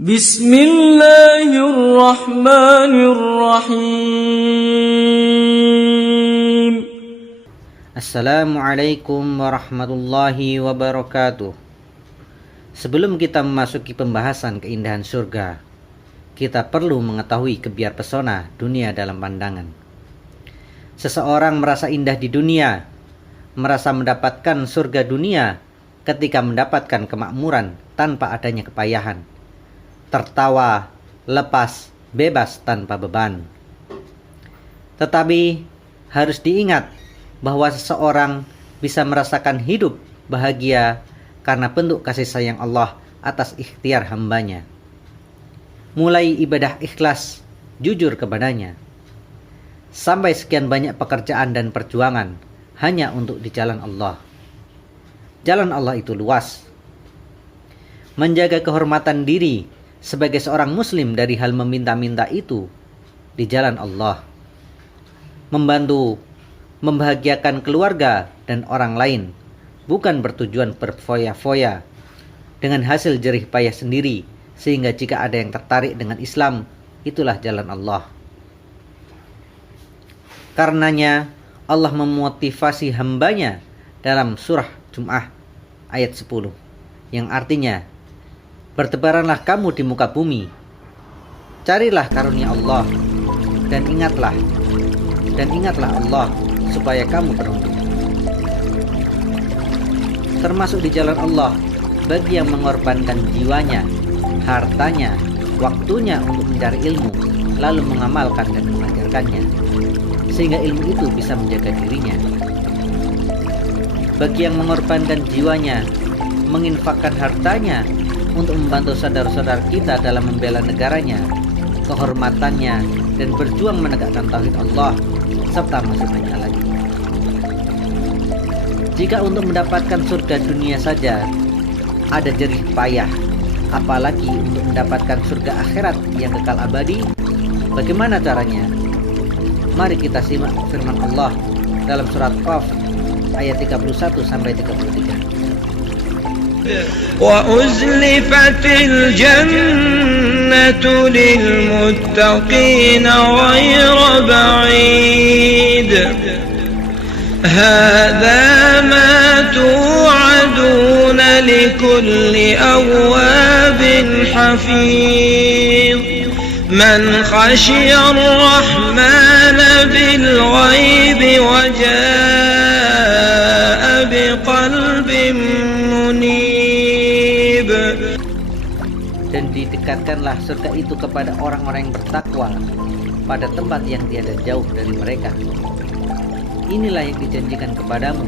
Bismillahirrahmanirrahim. Assalamualaikum warahmatullahi wabarakatuh. Sebelum kita memasuki pembahasan keindahan surga, kita perlu mengetahui kebiar pesona dunia dalam pandangan. Seseorang merasa indah di dunia, merasa mendapatkan surga dunia ketika mendapatkan kemakmuran tanpa adanya kepayahan, tertawa, lepas, bebas tanpa beban. Tetapi harus diingat bahwa seseorang bisa merasakan hidup bahagia karena bentuk kasih sayang Allah atas ikhtiar hambanya. Mulai ibadah ikhlas, jujur kepadanya, sampai sekian banyak pekerjaan dan perjuangan hanya untuk di jalan Allah. Jalan Allah itu luas. Menjaga kehormatan diri sebagai seorang muslim dari hal meminta-minta itu di jalan Allah. Membantu, membahagiakan keluarga dan orang lain, bukan bertujuan berfoya-foya dengan hasil jerih payah sendiri, sehingga jika ada yang tertarik dengan Islam, itulah jalan Allah. Karenanya Allah memotivasi hambanya dalam surah Jum'ah ayat 10, yang artinya, bertebaranlah kamu di muka bumi, carilah karunia Allah, dan ingatlah Allah supaya kamu beruntung. Termasuk di jalan Allah bagi yang mengorbankan jiwanya, hartanya, waktunya untuk mencari ilmu, lalu mengamalkan dan mengajarkannya, sehingga ilmu itu bisa menjaga dirinya. Bagi yang mengorbankan jiwanya, menginfakkan hartanya untuk membantu saudara-saudara kita dalam membela negaranya, kehormatannya, dan berjuang menegakkan tauhid Allah, serta masih banyak lagi. Jika untuk mendapatkan surga dunia saja ada jerih payah, apalagi untuk mendapatkan surga akhirat yang kekal abadi, bagaimana caranya? Mari kita simak firman Allah dalam surat Qaf ayat 31 sampai 33. Wa uzlifatil jannatu lil muttaqin ghayra ba'id. Hadza ma tu'adun likulli awwabin hafiz. Man khashiya ar-rahmana bil ghaibi wa jaa'a biqalbin munib. Dan didekatkanlah surga itu kepada orang-orang yang bertakwa pada tempat yang tiada jauh dari mereka. Inilah yang dijanjikan kepadamu,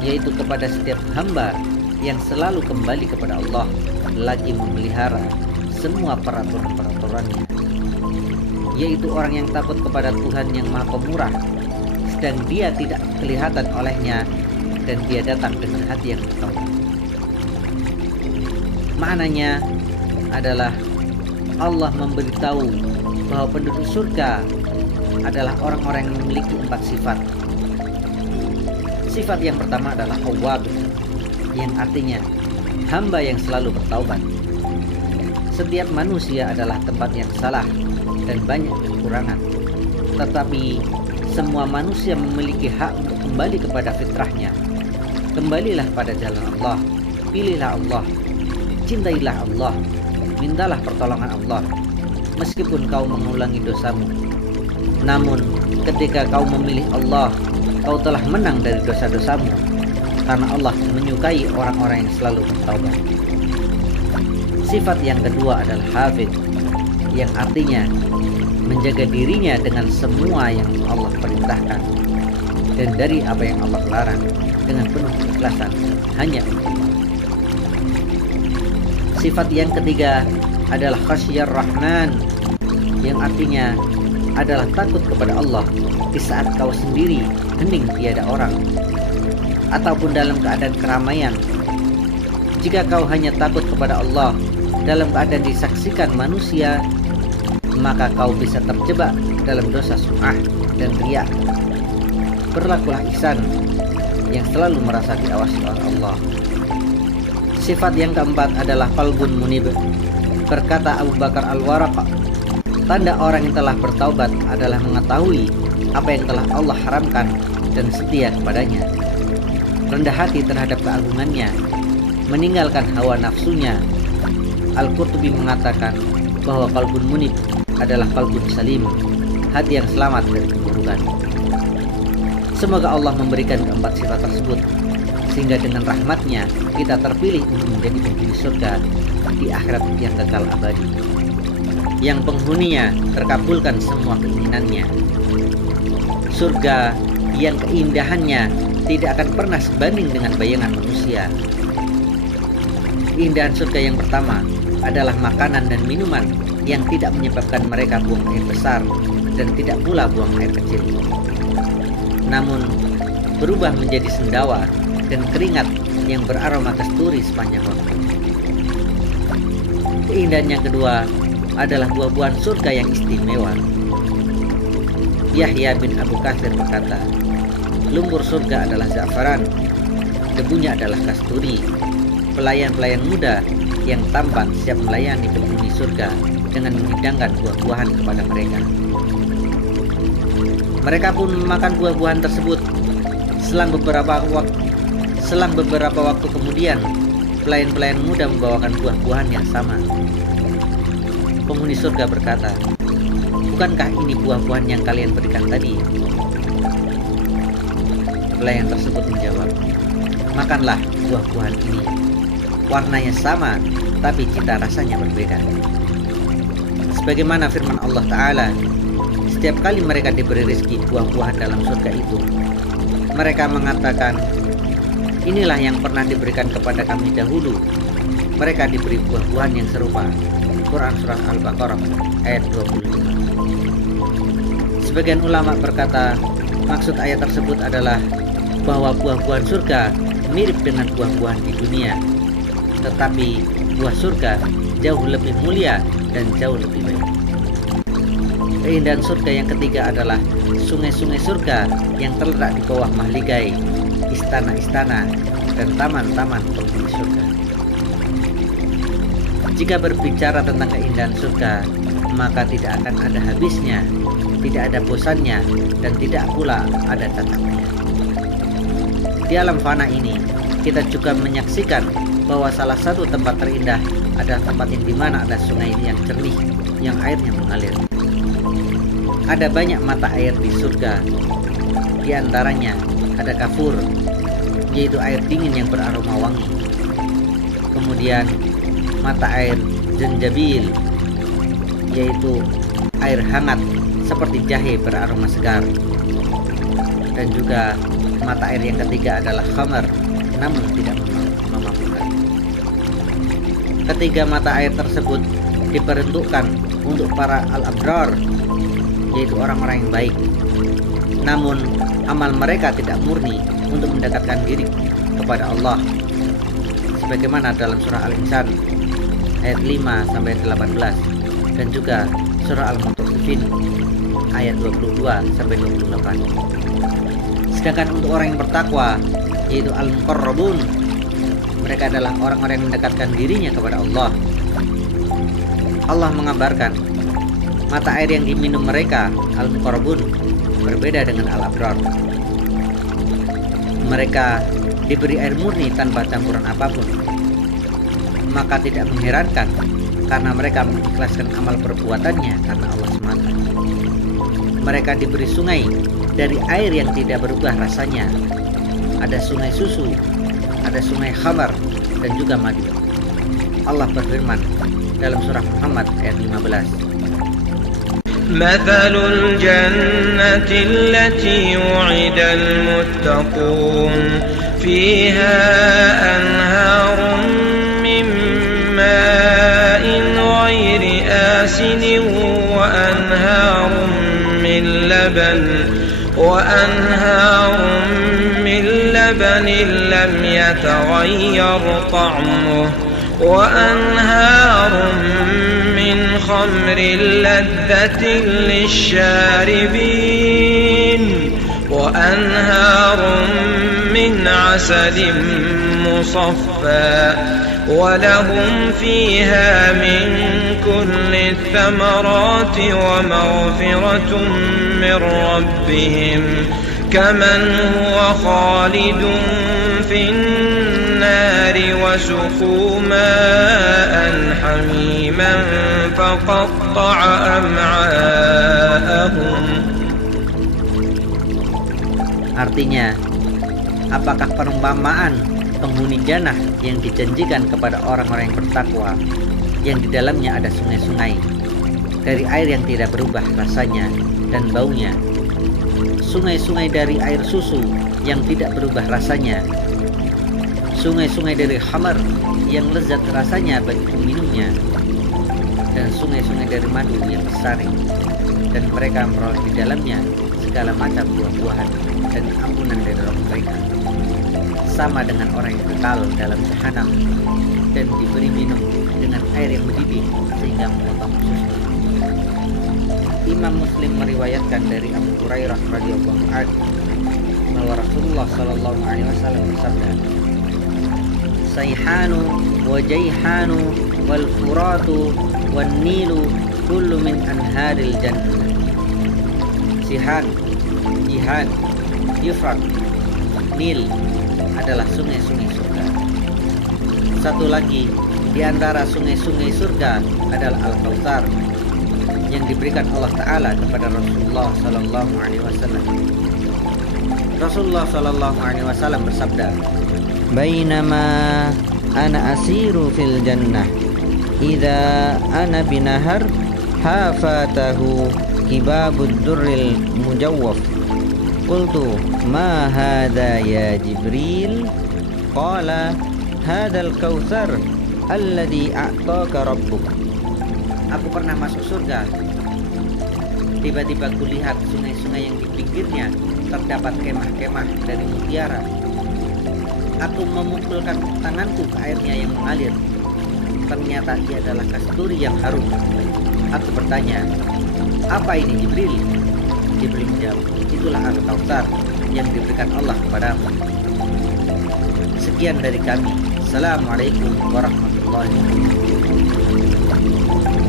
yaitu kepada setiap hamba yang selalu kembali kepada Allah, lagi memelihara semua peraturan-peraturannya, yaitu orang yang takut kepada Tuhan yang Maha Pemurah, sedang dia tidak kelihatan olehnya, dan dia datang dengan hati yang bertaubat. Maknanya adalah Allah memberitahu bahwa penduduk surga adalah orang-orang yang memiliki 4 sifat. Sifat yang pertama adalah awwab, yang artinya hamba yang selalu bertaubat. Setiap manusia adalah tempat yang salah dan banyak kekurangan, tetapi semua manusia memiliki hak untuk kembali kepada fitrahnya. Kembalilah pada jalan Allah, pilihlah Allah, cintailah Allah, mintalah pertolongan Allah, meskipun kau mengulangi dosamu. Namun ketika kau memilih Allah, kau telah menang dari dosa-dosamu, karena Allah menyukai orang-orang yang selalu bertaubat. Sifat yang kedua adalah hafid, yang artinya menjaga dirinya dengan semua yang Allah perintahkan, dan dari apa yang Allah larang dengan penuh keikhlasan hanya untuk Allah. Sifat yang ketiga adalah khasyar rahman, yang artinya adalah takut kepada Allah di saat kau sendiri hening tiada orang, ataupun dalam keadaan keramaian. Jika kau hanya takut kepada Allah dalam keadaan disaksikan manusia, maka kau bisa terjebak dalam dosa sum'ah dan riya. Berlakulah ihsan yang selalu merasa diawasi oleh Allah. Sifat yang keempat adalah qalbun munib. Berkata Abu Bakar Al-Waraq, tanda orang yang telah bertaubat adalah mengetahui apa yang telah Allah haramkan dan setia kepadanya, rendah hati terhadap keagungannya, meninggalkan hawa nafsunya. Al-Qurtubi mengatakan bahwa qalbun munib adalah qalbun salim, hati yang selamat dari keburukan. Semoga Allah memberikan keempat sifat tersebut, sehingga dengan rahmatnya kita terpilih untuk menjadi penghuni surga di akhirat yang kekal abadi, yang penghuninya terkabulkan semua keinginannya. Surga yang keindahannya tidak akan pernah sebanding dengan bayangan manusia. Keindahan surga yang pertama adalah makanan dan minuman yang tidak menyebabkan mereka buang air besar dan tidak pula buang air kecil, namun berubah menjadi sendawa dan keringat yang beraroma kasturi sepanjang waktu. Keindahan yang kedua adalah buah-buahan surga yang istimewa. Yahya bin Abu Katsir berkata, lumpur surga adalah za'faran, debunya adalah kasturi. Pelayan-pelayan muda yang tampan siap melayani penghuni surga dengan menghidangkan buah-buahan kepada mereka. Mereka pun memakan buah-buahan tersebut. Selang beberapa waktu kemudian, pelayan-pelayan muda membawakan buah-buahan yang sama. Penghuni surga berkata, bukankah ini buah-buahan yang kalian berikan tadi? Pelayan tersebut menjawab, makanlah buah-buahan ini. Warnanya sama, tapi cita rasanya berbeda. Sebagaimana firman Allah Ta'ala, setiap kali mereka diberi rezeki buah-buahan dalam surga itu, mereka mengatakan, inilah yang pernah diberikan kepada kami dahulu. Mereka diberi buah-buahan yang serupa. Quran Surah Al-Baqarah ayat 25. Sebagian ulama berkata, maksud ayat tersebut adalah bahwa buah-buahan surga mirip dengan buah-buahan di dunia, tetapi buah surga jauh lebih mulia dan jauh lebih baik. Keindahan surga yang ketiga adalah sungai-sungai surga yang terletak di bawah mahligai, istana-istana, dan taman-taman penghuni surga. Jika berbicara tentang keindahan surga, maka tidak akan ada habisnya, tidak ada bosannya, dan tidak pula ada tatapnya. Di alam fana ini, kita juga menyaksikan bahwa salah satu tempat terindah adalah tempat yang dimana ada sungai yang jernih, yang airnya mengalir. Ada banyak mata air di surga. Di antaranya ada kafur, yaitu air dingin yang beraroma wangi. Kemudian mata air zanjabil, yaitu air hangat seperti jahe beraroma segar. Dan juga mata air yang ketiga adalah khamar, namun tidak memabukkan. Ketiga mata air tersebut diperuntukkan untuk para al-abrar, yaitu orang-orang yang baik, namun amal mereka tidak murni untuk mendekatkan diri kepada Allah, sebagaimana dalam surah Al-Insan ayat 5-18 dan juga surah Al-Mutaffifin ayat 22-28. Sedangkan untuk orang yang bertakwa, yaitu al-muqarrabun, mereka adalah orang-orang yang mendekatkan dirinya kepada Allah. Allah mengabarkan mata air yang diminum mereka, al-muqarrabun, berbeda dengan al-abrar. Mereka diberi air murni tanpa campuran apapun. Maka tidak mengherankan karena mereka mengikhlaskan amal perbuatannya karena Allah semata. Mereka diberi sungai dari air yang tidak berubah rasanya. Ada sungai susu, ada sungai khamar, dan juga madu. Allah berfirman dalam surah Muhammad ayat 15. مثل الجنة التي وعد المتقون فيها أنهار من ماء غير آسن وأنهار من لبن لم يتغير طعمه وأنهار من خمر لذة للشاربين وأنهار من عسل مصفى ولهم فيها من كل الثمرات ومغفرة من ربهم كمن هو خالد في النار وسقوا ماء حميما فقطع أمعاءهم. Artinya, apakah perumpamaan penghuni jannah yang dijanjikan kepada orang-orang yang bertakwa, yang di dalamnya ada sungai-sungai dari air yang tidak berubah rasanya dan baunya, sungai-sungai dari air susu yang tidak berubah rasanya, sungai-sungai dari khamar yang lezat rasanya bagi peminumnya, dan sungai-sungai dari madu yang bersaring, dan mereka memperoleh di dalamnya segala macam buah-buahan dan ampunan dari Rabb mereka, sama dengan orang yang kekal dalam jahanam dan diberi minum dengan air yang mendidih sehingga memotong susunya. Imam Muslim meriwayatkan dari Abu Hurairah radhiyallahu anhu bahwa Rasulullah sallallahu alaihi wasallam bersabda, "Sayhanu wa jayhanu wal furatu wan nilu kullu min anharil jannah." Sihan, Jihan, Yufrat, Nil adalah sungai-sungai surga. Satu lagi di antara sungai-sungai surga adalah Al-Kautsar yang diberikan Allah Ta'ala kepada Rasulullah Sallallahu Alaihi Wasallam. Rasulullah Sallallahu Alaihi Wasallam bersabda, "Bainama ana asiru fil jannah, idza ana binahar hafatahu kibabud durril mujawwaf. Qultu ma hadha ya Jibril? Qala hadal kautsar alladhi a'taka rabbuk." Aku pernah masuk surga. Tiba-tiba kulihat sungai-sungai yang di pinggirnya terdapat kemah-kemah dari mutiara. Aku memukulkan tanganku ke airnya yang mengalir. Ternyata ia adalah kasturi yang harum. Aku bertanya, "Apa ini Jibril?" Jibril menjawab, "Itulah Al-Kautsar yang diberikan Allah kepadamu." Sekian dari kami. Assalamualaikum warahmatullahi wabarakatuh.